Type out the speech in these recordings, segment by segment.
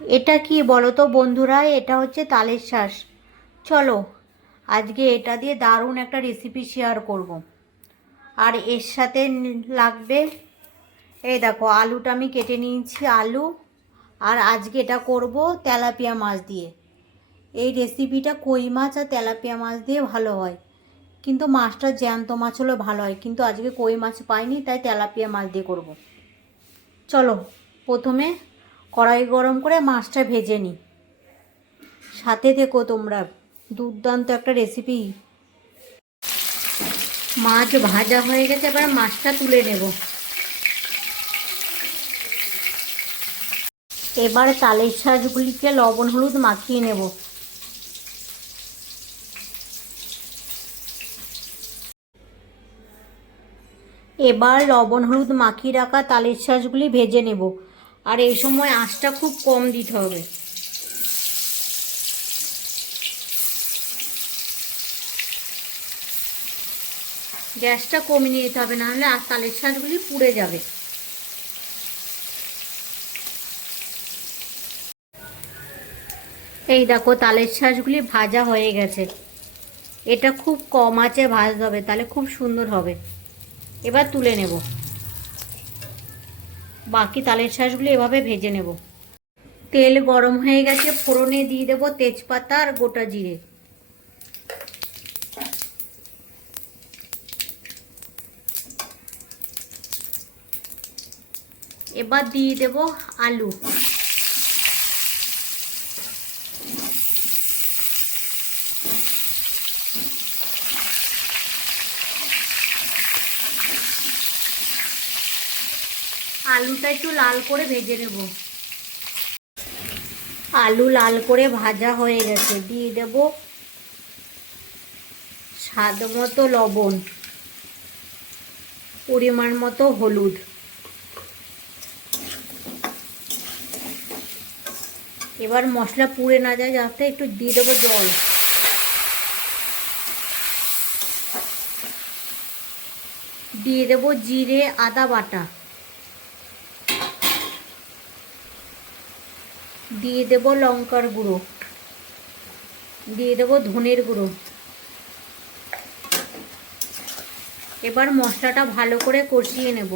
এটা কি বলো তো বন্ধুরা, এটা হচ্ছে তালের শাঁস। চলো আজকে এটা দিয়ে দারুণ একটা রেসিপি শেয়ার করব। আর এর সাথে লাগবে, এই দেখো আলুটা আমি কেটে নিয়েছি, আলু। আর আজকে এটা করব তেলাপিয়া মাছ দিয়ে। এই রেসিপিটা কই মাছ আর তেলাপিয়া মাছ দিয়ে ভালো হয়, কিন্তু মাছটা জ্যান্ত মাছ হলে ভালো হয়, কিন্তু আজকে কই মাছ পাইনি, তাই তেলাপিয়া মাছ দিয়ে করব। চলো প্রথমে কড়াই গরম করে মাছটা ভেজে নিই। সাথে থেকো তোমরা, দুর্দান্ত একটা রেসিপি। মাছ ভাজা হয়ে গেছে, এবার মাছটা তুলে নেব। এবার তালের শাঁসগুলিকে লবণ হলুদ মাখিয়ে নেব। এবার লবণ হলুদ মাখিয়ে রাখা তালের শাঁসগুলি ভেজে নেব। আর এই সময় আঁচটা খুব কম দিতে হবে। গ্যাসটা কমিয়ে নিতে হবে, নাহলে আর তালের শাঁসগুলি পুড়ে যাবে। এই দেখো তালের শাঁসগুলি ভাজা হয়ে গেছে। এটা খুব কম আঁচে ভাজতে হবে, তাহলে খুব সুন্দর হবে। এবার তুলে নেব। বাকি তালের শাঁসগুলি এভাবে ভেজে নেব। তেল গরম হয়ে গেছে, ফোড়নে দিয়ে দেবো তেজপাতা আর গোটা জিরে। এবার দিয়ে দেব আলু। আলুটা একটু লাল করে ভেজে নেব। আলু লাল করে ভাজা হয়ে গেছে, দিয়ে দেব স্বাদ মতো লবণ, পরিমাণ মতো হলুদ। এবার মশলা পুড়ে না যায় যাতে, একটু দিয়ে দেবো জল। দিয়ে দেব জিরে আদা বাটা। দিয়ে দেব লঙ্কার গুঁড়ো। দিয়ে দেব ধনের গুঁড়ো। এবার মশলাটা ভালো করে কষিয়ে নেব।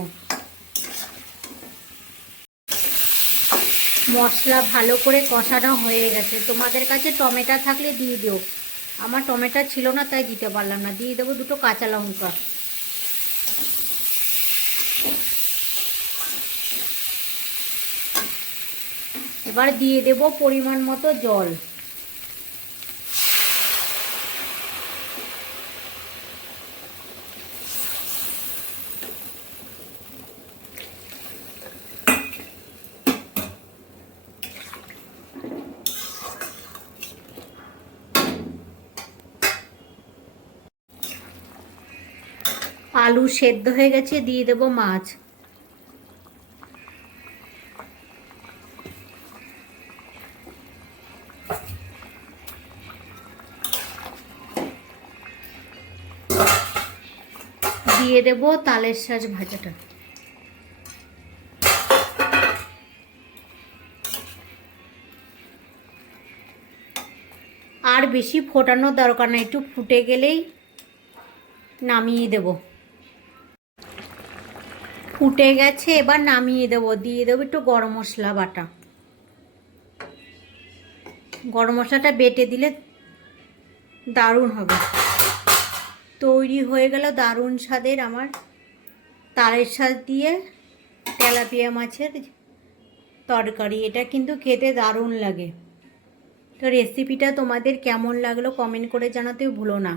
মশলা ভালো করে কষানো হয়ে গেছে। তোমাদের কাছে টমেটো থাকলে দিয়ে দিও, আমার টমেটো ছিল না তাই দিতে পারলাম না। দিয়ে দেবো দুটো কাঁচা লঙ্কা। এবার দিয়ে দেব পরিমাণ মতো জল। আলু সেদ্ধ হয়ে গেছে, দিয়ে দেব মাছ। দিয়ে দেব তালের শাঁস ভাজাটা। আর বেশি ফোটানোর দরকার নেই, একটু ফুটে গেলেই নামিয়ে দেব। ফুটে গেছে, এবার নামিয়ে দেব। দিয়ে দেবো একটু গরম মশলা বাটা। গরম মশলাটা বেটে দিলে দারুণ হবে। তৈরি হয়ে গেল দারুণ স্বাদের আমার তালের শাঁস দিয়ে তেলাপিয়া মাছের তরকারি। এটা কিন্তু খেতে দারুণ লাগে। তো রেসিপিটা তোমাদের কেমন লাগলো কমেন্ট করে জানাতে ভুলো না।